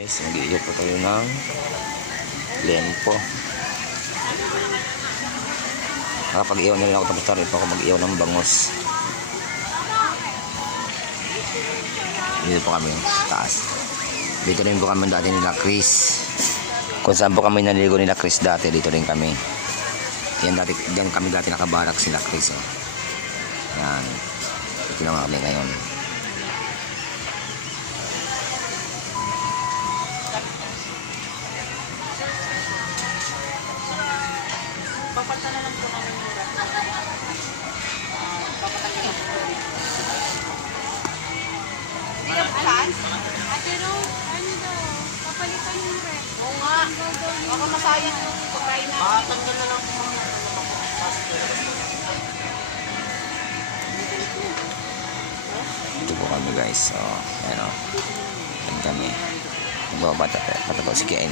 Guys, nag-iyo po tayo ng lempo. Nakapag-iyaw na rin ako tapos tayo pa ako mag-iyaw ng bangos. Dito po kami sa taas. Dito rin po kami dati nila Chris. Kung saan po kami naligo nila Chris dati, dito rin kami. Yan dati, diyan kami dati nakabarak sila Chris. Oh. Yan. Dito naman kami ngayon. Papalta na lang po namin mura. Hindi ka saan? Ate Ro? Papalitan yung rep. Oo nga. Yung Baka masayang yung pagkain natin. Makatanggal na lang po mga Dito po kami guys. So, ano. Yan kami. Magbabata patato si Kuya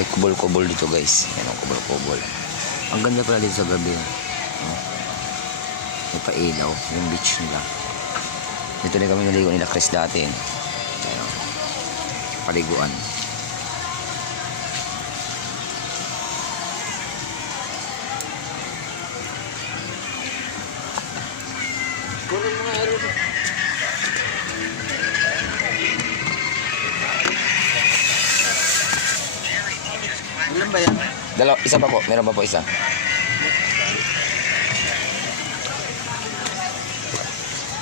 May kubol-kubol dito guys. Yan ang kubol-kubol. Ang ganda pala dito sa gabi. Oh. May pailaw. Yung beach nila. Dito na kami naligo nila Chris dati. Ayan, oh. paliguan. Ilan ba yan? Dalaw, isa pa po. Meron pa po isa.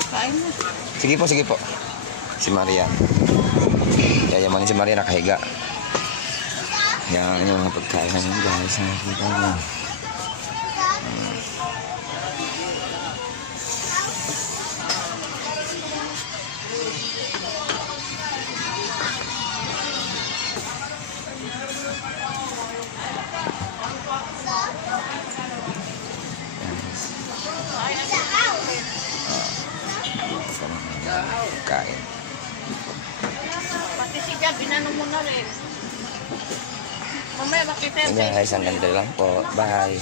Kain mo. Sige po, sige po. Si Maria. Yayamanin si Maria nakahiga. Yan yung mga pagkain guys. Nakikita mo. Hmm. Kain. Pati si Jab, inano mo na rin. Mamaya makita Yan guys, ang ganda lang po. Bye.